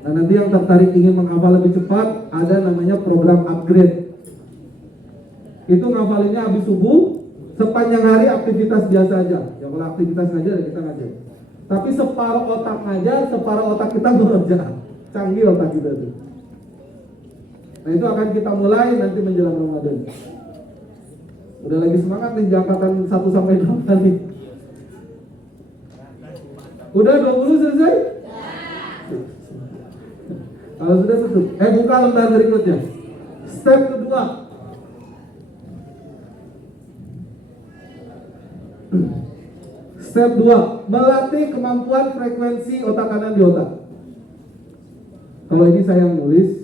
Nah nanti yang tertarik ingin menghafal lebih cepat, ada namanya program upgrade. Itu ngafalinnya habis subuh, sepanjang hari aktivitas biasa aja. Ya kalau aktivitas ngajar ya kita ngajar. Tapi separuh otak ngajar, separuh otak kita bekerja. Canggih otak kita tuh. Nah itu akan kita mulai nanti menjelang Ramadan. Udah lagi semangat nih angkatan 1 sampai 8 nih. Udah 20 selesai? Kalau sudah tutup. Buka lembar berikutnya. Step kedua. Step 2, melatih kemampuan frekuensi otak kanan di otak. Kalau ini saya yang nulis.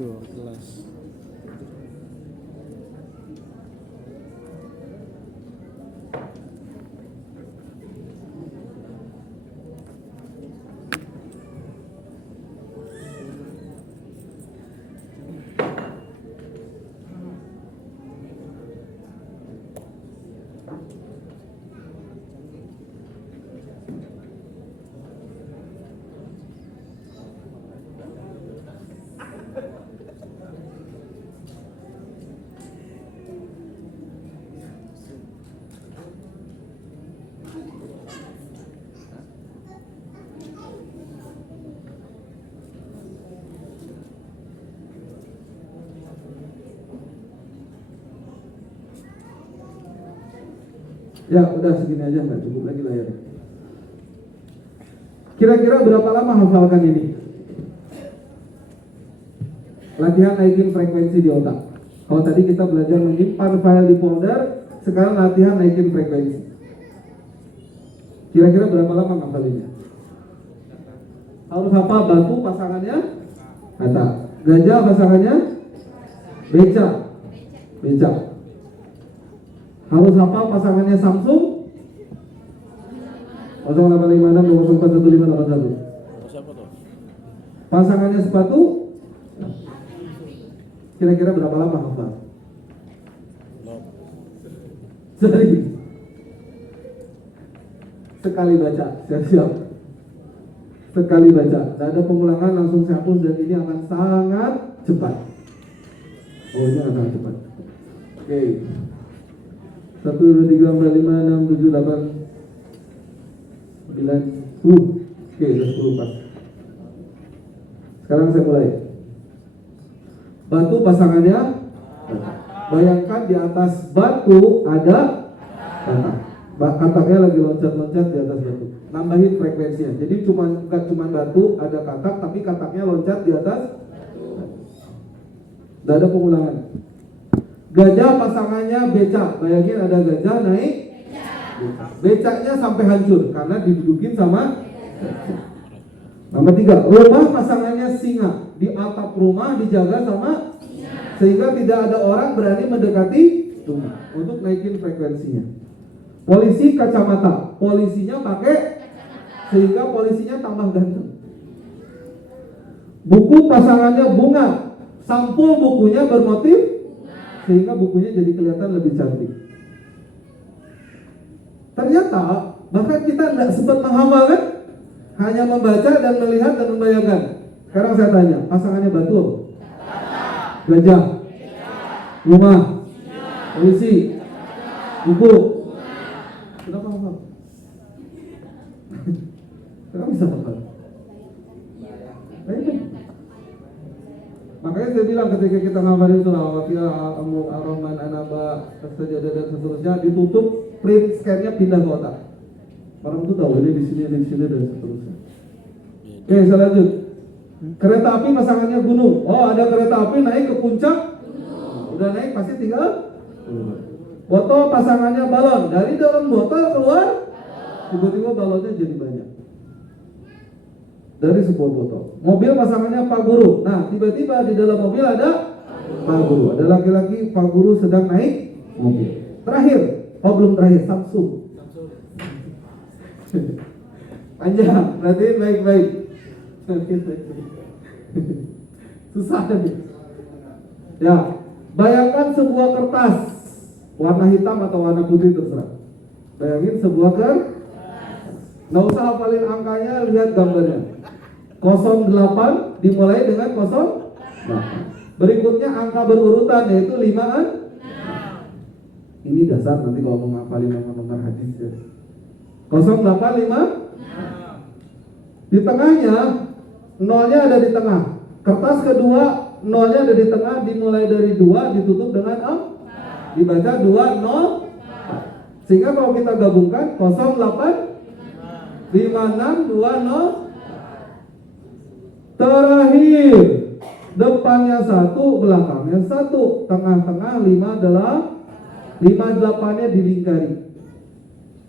Kelas. Ya udah segini aja, nggak cukup lagi layarnya. Kira-kira berapa lama hafalkan ini? Latihan naikin frekuensi di otak. Kalau tadi kita belajar menyimpan file di folder, sekarang latihan naikin frekuensi. Kira-kira berapa lama ngafalinnya? Harus hafal batu pasangannya kata, gajah pasangannya beca, beca. Harus hafal pasangannya Samsung 0856 Siapa tuh? Pasangannya sepatu. Kira-kira berapa lama hafal? Serius. Sekali baca, siap-siap. Sekali baca, tidak ada pengulangan, langsung saya hapus dan ini akan sangat cepat. Oh ini akan sangat cepat. Oke. 1, 2, 3, 4, 5, 6, 7, 8, 9, 10. Oke, sudah 10 pas. Sekarang saya mulai. Batu pasangannya, bayangkan di atas batu ada katak. Kataknya lagi loncat-loncat di atas batu. Nambahin frekuensinya. Jadi bukan cuma batu, ada katak, tapi kataknya loncat di atas. Tidak ada pengulangan. Gajah pasangannya beca. Bayangin ada gajah naik. Becaknya sampai hancur karena didudukin sama Nomor 3, rumah pasangannya singa. Di atap rumah dijaga sama sehingga tidak ada orang berani mendekati rumah untuk naikin frekuensinya. Polisi kacamata, polisinya pakai sehingga polisinya tambah ganteng. Buku pasangannya bunga, sampul bukunya bermotif sehingga bukunya jadi kelihatan lebih cantik. Ternyata bahkan kita tidak sempat menghafal kan, hanya membaca dan melihat dan membayangkan. Sekarang saya tanya, pasangannya batu apa? Gajah, rumah, polisi, buku. Kenapa hafal? Kenapa bisa hafal? Makanya saya bilang ketika kita ngafalin surah Al-Waqiah, Ar-Rahman, An-Naba, As-Sajdah dan seterusnya, ditutup, print scan-nya pindah ke otak. Orang itu tahu ini di sini dan seterusnya. Oke, saya lanjut. Kereta api pasangannya gunung. Oh, ada kereta api naik ke puncak. Udah naik pasti tinggal. Botol pasangannya balon. Dari dalam botol keluar, tiba-tiba balonnya jadi banyak. Dari sebuah botol. Mobil pasangannya Pak Guru. Nah, tiba-tiba di dalam mobil ada Pak Guru. Ada laki-laki Pak Guru sedang naik mobil. Terakhir, oh belum terakhir, Samsung. Panjang, berarti baik-baik. Susah nih. Ya, bayangkan sebuah kertas warna hitam atau warna putih terserah. Bayangin sebuah kertas. Nggak usah hafalin angkanya, lihat gambarnya. 08 dimulai dengan 08. Berikutnya angka berurutan yaitu 5-an. Ini dasar nanti kalau mau ngapalin nomor-nomor hadis ya. 085. Di tengahnya nolnya ada di tengah. Kertas kedua nolnya ada di tengah, dimulai dari 2 ditutup dengan 4. Dibaca 2 0. Sehingga kalau kita gabungkan 08 56 20. Terakhir depannya 1, belakangnya 1, tengah-tengah 58-nya dilingkari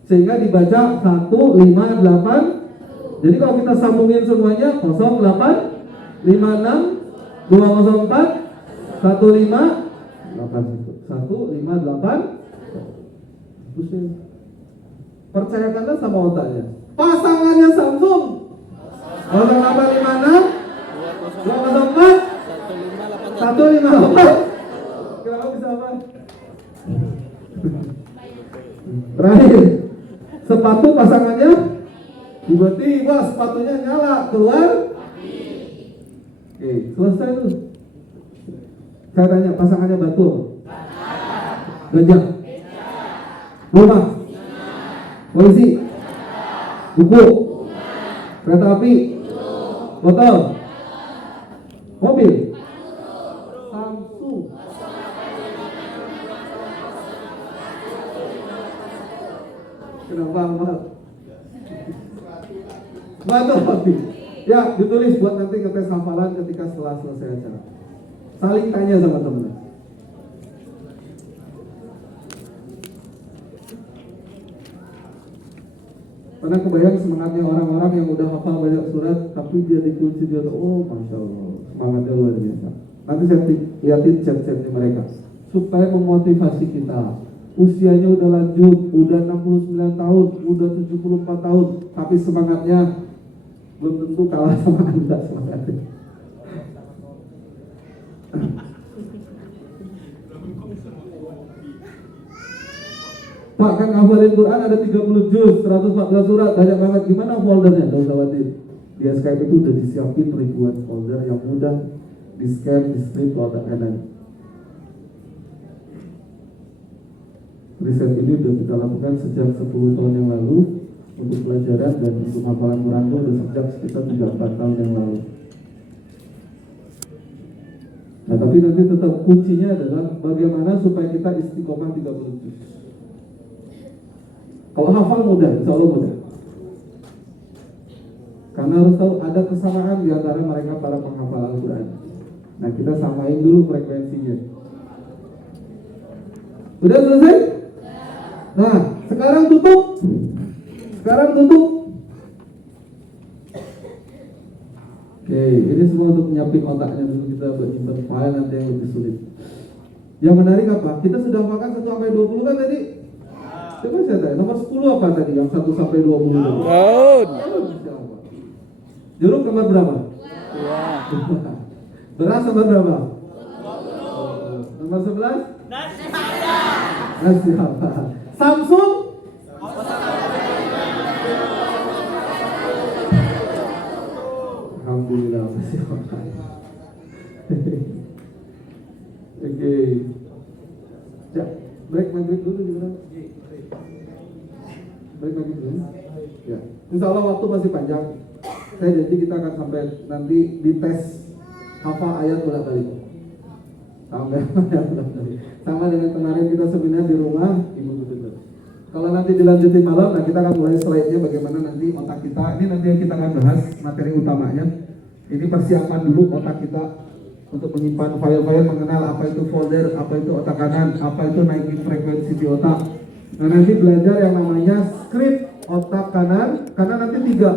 sehingga dibaca 158. Jadi kalau kita sambungin semuanya 08 56 204 1581 158. Percayakanlah sama otaknya. Pasangannya Samsung 0856 204 158. Kenapa bisa apa? Terakhir, sepatu pasangannya tiba-tiba sepatunya nyala keluar. Oke, selesai tuh. Saya tanya, pasangannya batu, gajah, rumah, polisi, buku, kereta api, botol, mobil, Samsung. Kenapa mahal? Batu api. Ya, ditulis buat nanti ngetes hafalan ketika setelah selesai acara. Saling tanya sama teman. Pernah kebayang semangatnya orang-orang yang udah hafal banyak surat, tapi dia dikunci dia tuh, oh masya Allah, semangatnya luar biasa. Nanti saya liatin chat-chatnya mereka, supaya memotivasi kita. Usianya udah lanjut, udah 69 tahun, udah 74 tahun, tapi semangatnya belum tentu kalah sama Anda semangatnya. Pak, kan ngafalin Quran ada 30 juz, 114 surat, banyak banget. Gimana foldernya? Gak usah khawatir. Di SKP itu udah disiapin ribuan folder yang mudah di-scan, di-strip ke otak kanan. Riset ini sudah kita lakukan sejak 10 tahun yang lalu untuk pelajaran, dan untuk hafalan Quran itu sudah sejak sekitar 3-4 tahun yang lalu. Nah, tapi nanti tetap kuncinya adalah bagaimana supaya kita istiqomah 30 juz. Kalau hafal mudah, insya Allah mudah. Karena harus tahu ada kesamaan di antara mereka para penghafal Al-Quran. Nah, kita samain dulu frekuensinya. Udah selesai? Nah, sekarang tutup. Oke, ini semua untuk menyiapin otaknya dulu kita buat nyimpan file nanti yang lebih sulit. Yang menarik apa? Kita sudah hafalkan 1 sampai 20 kan tadi? Coba saya tanya, nomor 10 apa tadi yang 1 sampai 20 tadi? Daun. Jeruk nomor berapa? Wah. Beras nomor berapa? Nomor 11? Nasi apa? Samsung? Alhamdulillah masih apa? Oke. Ya, break maghrib dulu gimana? Break maghrib dulu. Ya, insya Allah waktu masih panjang. Saya janji kita akan sampai nanti dites hafal ayat bolak-balik. Sampai ayat bolak-balik. Sama dengan kemarin kita seminar di rumah, Ibu Gubernur. Kalau nanti dilanjutin malam, nah kita akan mulai slide-nya bagaimana nanti otak kita. Ini nanti yang kita akan bahas materi utamanya. Ini persiapan dulu otak kita untuk menyimpan file-file mengenal apa itu folder, apa itu otak kanan, apa itu naikin frekuensi di otak. Nah nanti belajar yang namanya script otak kanan, karena nanti 3.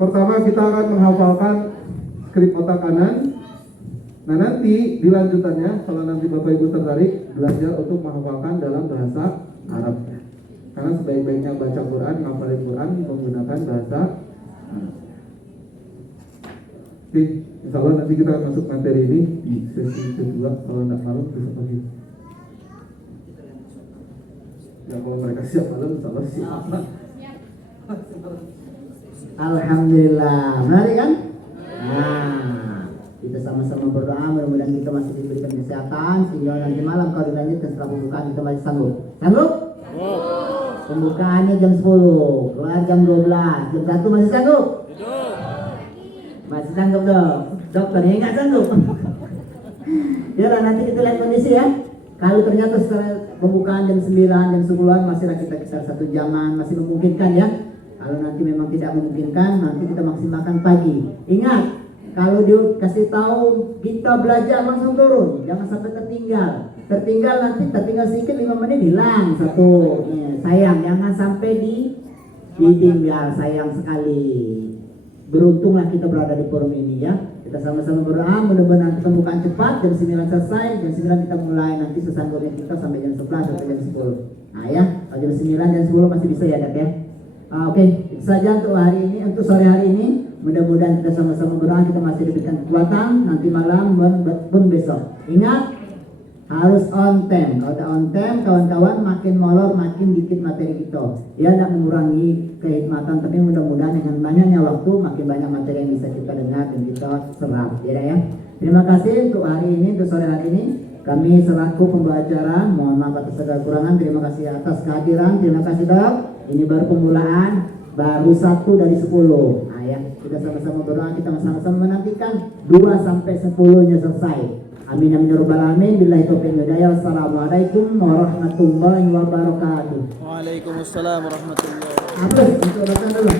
Pertama kita akan menghafalkan skrip otak kanan. Nah nanti dilanjutannya, kalau nanti Bapak Ibu tertarik, belajar untuk menghafalkan dalam bahasa Arab. Karena sebaik-baiknya baca Quran, ngapalin Quran menggunakan bahasa Arab. Oke, insya Allah nanti kita akan masuk materi ini di sesi kedua. Kalau tidak malam, besok pagi. Ya kalau mereka siap malam, insya Allah siap. Alhamdulillah, menarik kan? Nah, kita sama-sama berdoa mudah-mudahan kita masih diberikan kesehatan sehingga nanti malam kalau dilanjutkan setelah pembukaan kita masih sanggup. Sanggup? Pembukaannya jam 10, keluar jam 12, jam 1 masih sanggup? Masih sanggup dong. Dokternya nggak sanggup. Ya nanti kita lihat kondisi ya. Kalau ternyata setelah pembukaan jam 9, jam 10-an masih kita 1 jaman, masih memungkinkan ya. Kalau nanti memang tidak memungkinkan, nanti kita maksimalkan pagi. Ingat, kalau dikasih tahu kita belajar langsung turun, jangan sampai tertinggal. Tertinggal sedikit 5 menit hilang satu. Sayang, jangan sampai ditinggal, sayang sekali. Beruntunglah kita berada di forum ini ya. Kita sama-sama berdoa, mudah-mudahan nanti pembukaan cepat, jam 9 selesai, jam 9 kita mulai, nanti sesanggupnya kita sampai jam 11 sampai jam 10. Nah ya, kalau jam 9 jam 10 masih bisa ya Dek ya. Oke, itu saja untuk hari ini, untuk sore hari ini. Mudah-mudahan kita sama-sama berdoa, kita masih diberikan kekuatan nanti malam pun besok. Ingat, harus on time. Kalau tidak on time, kawan-kawan makin molor, makin dikit materi kita. Ya, tidak mengurangi kehikmatan, tapi mudah-mudahan dengan banyaknya waktu, makin banyak materi yang bisa kita dengar dan kita serap. Ya. Terima kasih untuk hari ini, untuk sore hari ini. Kami selaku pembawa acara, mohon maaf atas segala kekurangan. Terima kasih atas kehadiran. Terima kasih Dok. Ini baru permulaan, baru 1 dari 10. Nah ya, kita sama-sama berdoa, kita sama-sama menantikan 2 sampai 10-nya selesai. Amin amin ya rabbal alamin. Billahi taufiq wal hidayah. Wassalamualaikum warahmatullahi wabarakatuh. Waalaikumsalam warahmatullahi wabarakatuh. Apa untuk datang dulu?